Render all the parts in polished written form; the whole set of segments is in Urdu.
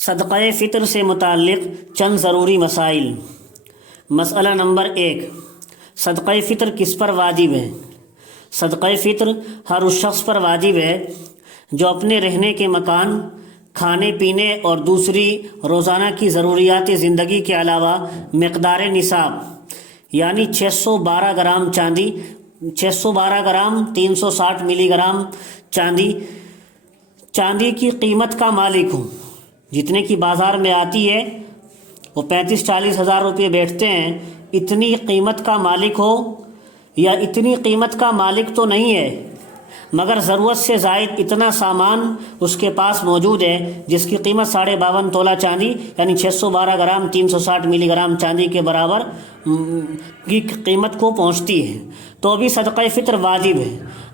صدقہ فطر سے متعلق چند ضروری مسائل۔ مسئلہ نمبر 1، صدقہ فطر کس پر واجب ہے؟ صدقہ فطر ہر اس شخص پر واجب ہے جو اپنے رہنے کے مکان، کھانے پینے اور دوسری روزانہ کی ضروریات زندگی کے علاوہ مقدار نصاب یعنی 612 گرام چاندی، 612 گرام 360 ملی گرام چاندی کی قیمت کا مالک ہوں، جتنے کی بازار میں آتی ہے وہ 35-40 ہزار روپے بیٹھتے ہیں، اتنی قیمت کا مالک ہو، یا اتنی قیمت کا مالک تو نہیں ہے مگر ضرورت سے زائد اتنا سامان اس کے پاس موجود ہے جس کی قیمت 52.5 تولہ چاندی یعنی 612 گرام 360 ملی گرام چاندی کے برابر کی قیمت کو پہنچتی ہے، تو بھی صدقہ فطر واجب ہے۔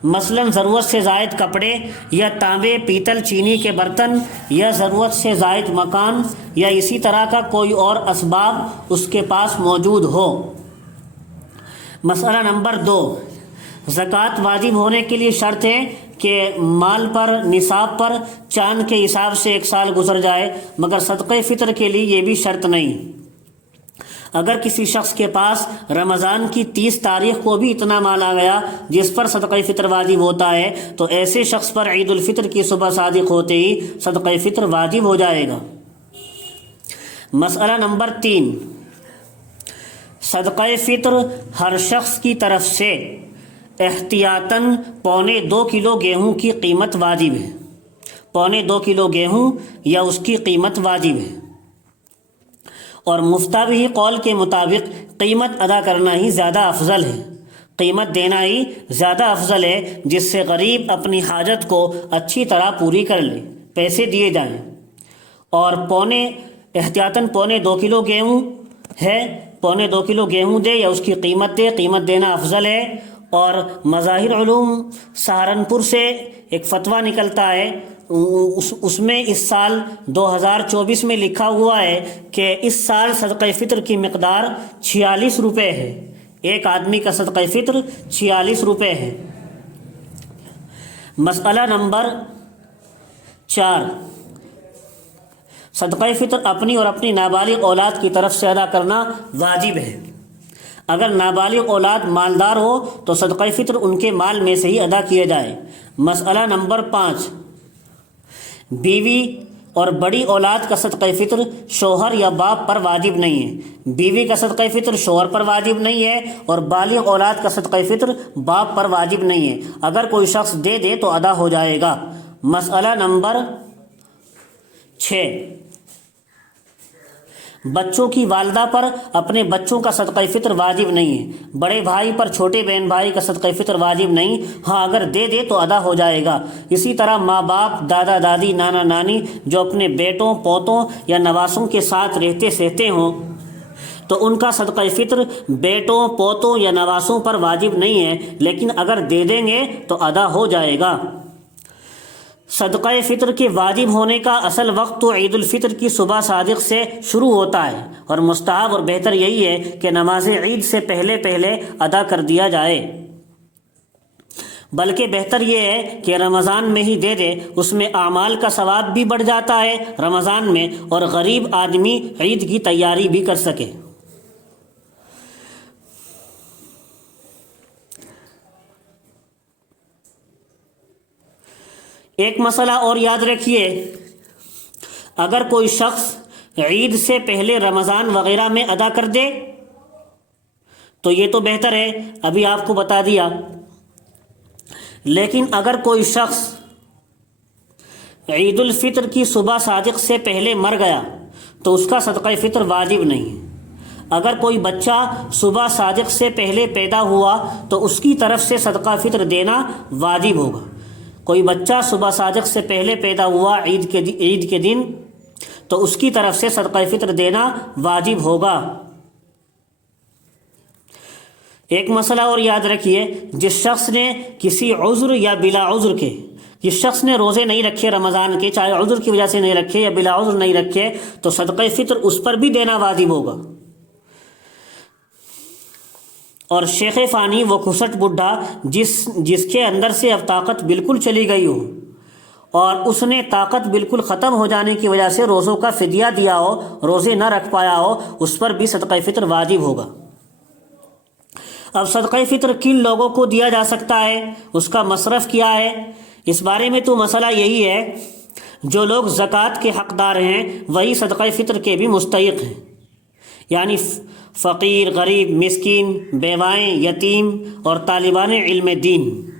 مثلا ضرورت سے زائد کپڑے یا تانبے، پیتل، چینی کے برتن، یا ضرورت سے زائد مکان یا اسی طرح کا کوئی اور اسباب اس کے پاس موجود ہو۔ مسئلہ نمبر 2، زکوٰۃ واجب ہونے کے لیے شرط ہے کہ مال پر، نصاب پر چاند کے حساب سے 1 سال گزر جائے، مگر صدقہ فطر کے لیے یہ بھی شرط نہیں۔ اگر کسی شخص کے پاس رمضان کی 30 تاریخ کو بھی اتنا مال آ گیا جس پر صدقہ فطر واجب ہوتا ہے تو ایسے شخص پر عید الفطر کی صبح صادق ہوتے ہی صدقہ فطر واجب ہو جائے گا۔ مسئلہ نمبر 3، صدقہ فطر ہر شخص کی طرف سے احتیاطاً 2.25 کلو گیہوں کی قیمت واجب ہے۔ 2.25 کلو گیہوں یا اس کی قیمت واجب ہے، اور مفتابی قول کے مطابق قیمت ادا کرنا ہی زیادہ افضل ہے، قیمت دینا ہی زیادہ افضل ہے، جس سے غریب اپنی حاجت کو اچھی طرح پوری کر لے، پیسے دیے جائیں۔ اور احتیاطاً 2.25 کلو گیہوں ہے، 2.25 کلو گیہوں دے یا اس کی قیمت دے، قیمت دینا افضل ہے۔ اور مظاہر علوم سہارنپور سے ایک فتویٰ نکلتا ہے، اس میں اس سال 2024 میں لکھا ہوا ہے کہ اس سال صدقہ فطر کی مقدار 46 روپے ہے، ایک آدمی کا صدقہ فطر 46 روپے ہے۔ مسئلہ نمبر 4، صدقہ فطر اپنی اور اپنی نابالغ اولاد کی طرف سے ادا کرنا واجب ہے۔ اگر نابالغ اولاد مالدار ہو تو صدقہ فطر ان کے مال میں سے ہی ادا کیے جائے۔ مسئلہ نمبر 5، بیوی اور بڑی اولاد کا صدقہ فطر شوہر یا باپ پر واجب نہیں ہے۔ بیوی کا صدقہ فطر شوہر پر واجب نہیں ہے، اور بالغ اولاد کا صدقہ فطر باپ پر واجب نہیں ہے، اگر کوئی شخص دے دے تو ادا ہو جائے گا۔ مسئلہ نمبر 6، بچوں کی والدہ پر اپنے بچوں کا صدقہ فطر واجب نہیں ہے۔ بڑے بھائی پر چھوٹے بہن بھائی کا صدقہ فطر واجب نہیں، ہاں اگر دے دے تو ادا ہو جائے گا۔ اسی طرح ماں باپ، دادا دادی، نانا نانی جو اپنے بیٹوں، پوتوں یا نواسوں کے ساتھ رہتے سہتے ہوں تو ان کا صدقہ فطر بیٹوں، پوتوں یا نواسوں پر واجب نہیں ہے، لیکن اگر دے دیں گے تو ادا ہو جائے گا۔ صدقہ فطر کے واجب ہونے کا اصل وقت تو عید الفطر کی صبح صادق سے شروع ہوتا ہے، اور مستحب اور بہتر یہی ہے کہ نماز عید سے پہلے ادا کر دیا جائے، بلکہ بہتر یہ ہے کہ رمضان میں ہی دے دے، اس میں اعمال کا ثواب بھی بڑھ جاتا ہے رمضان میں، اور غریب آدمی عید کی تیاری بھی کر سکے۔ ایک مسئلہ اور یاد رکھیے، اگر کوئی شخص عید سے پہلے رمضان وغیرہ میں ادا کر دے تو یہ تو بہتر ہے، ابھی آپ کو بتا دیا، لیکن اگر کوئی شخص عید الفطر کی صبح صادق سے پہلے مر گیا تو اس کا صدقہ فطر واجب نہیں ہے۔ اگر کوئی بچہ صبح صادق سے پہلے پیدا ہوا تو اس کی طرف سے صدقہ فطر دینا واجب ہوگا۔ کوئی بچہ صبح صادق سے پہلے پیدا ہوا عید کے دن تو اس کی طرف سے صدقہ فطر دینا واجب ہوگا۔ ایک مسئلہ اور یاد رکھیے، جس شخص نے کسی عذر یا بلا عذر کے، جس شخص نے روزے نہیں رکھے رمضان کے، چاہے عذر کی وجہ سے نہیں رکھے یا بلا عذر نہیں رکھے، تو صدقہ فطر اس پر بھی دینا واجب ہوگا۔ اور شیخ فانی وہ کھسٹ بڈھا جس کے اندر سے اب طاقت بالکل چلی گئی ہو اور اس نے طاقت بالکل ختم ہو جانے کی وجہ سے روزوں کا فدیہ دیا ہو، روزے نہ رکھ پایا ہو، اس پر بھی صدقہ فطر واجب ہوگا۔ اب صدقہ فطر کن لوگوں کو دیا جا سکتا ہے، اس کا مصرف کیا ہے، اس بارے میں تو مسئلہ یہی ہے، جو لوگ زکوٰۃ کے حقدار ہیں وہی صدقہ فطر کے بھی مستحق ہیں، یعنی فقیر، غریب، مسکین، بیوائیں، یتیم اور طالبان علم دین۔